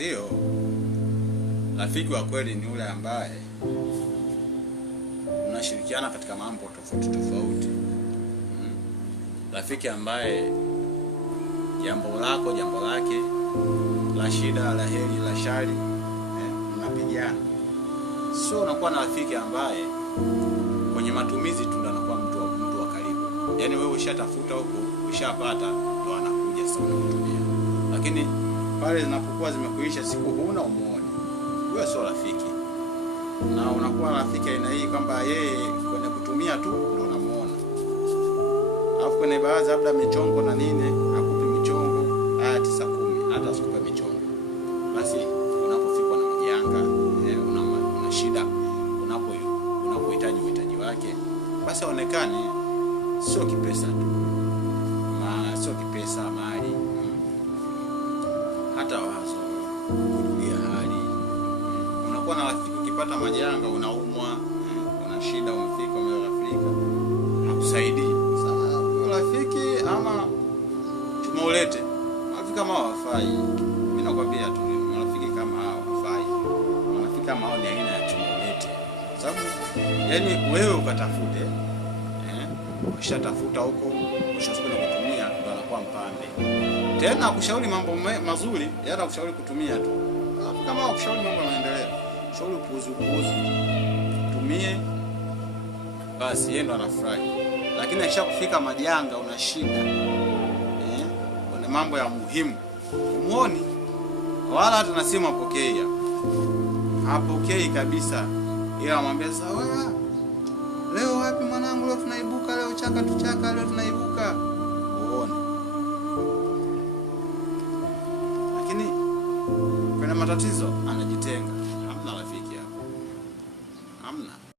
Ndio, rafiki wa kweli ni yule ambaye mnashirikiana katika mambo tofauti tofauti. Rafiki ambaye jambo lako, jambo lake, la shida, la heri, la shari, mnapigana. Sio unakuwa na rafiki ambaye kwenye matumizi tu ndo anakuwa mtu wa karibu. Yaani wewe ushatafuta huko, ushapata, ndo anakuja sasa unakutumia. Lakini pale zinapokuwa zimekuisha siku huna umuone, wewe sio rafiki. Na unakuwa rafiki aina hii kwamba yeye kwenye kutumia tu ndo unamuona. Alafu kwenye baadhi labda michongo na nini, akupi michongo, 9-10, hata asikupe michongo. Basi unapofikwa na majanga, una shida, unapohitaji uhitaji wake, basi aonekane sio kipesa tu. Sio kipesa, mali, hata wazo, kujulia hali. Unakuwa na rafiki ukipata majanga, unaumwa, una shida, umefika, umeghafilika, hakusaidii. Sasa rafiki ama tumeulete. Rafiki kama hawafai. Mimi nakwambia tu, rafiki kama hawafai. Rafiki kama hao ni aina ya tumeulete. Sababu yani wewe ukatafute, ukishatafuta huko, ukishasukuna kutumia, ndo anakuwa mpambe. Tena kushauri mambo mazuri, yana kushauri kutumia tu. Kama kushauri mambo yanaendelea, shauri upuuzi, tumie, basi yeye ndo anafurahi. Lakini akisha kufika majanga, una shida, kuna mambo ya muhimu, umuoni, wala hata na simu apokea. Hapokei kabisa. Ila amwambia sasa, wewe leo wapi mwanangu, leo tunaibuka, leo chaka, leo tunaibuka. Uone. Lakini kuna matatizo, anajitenga.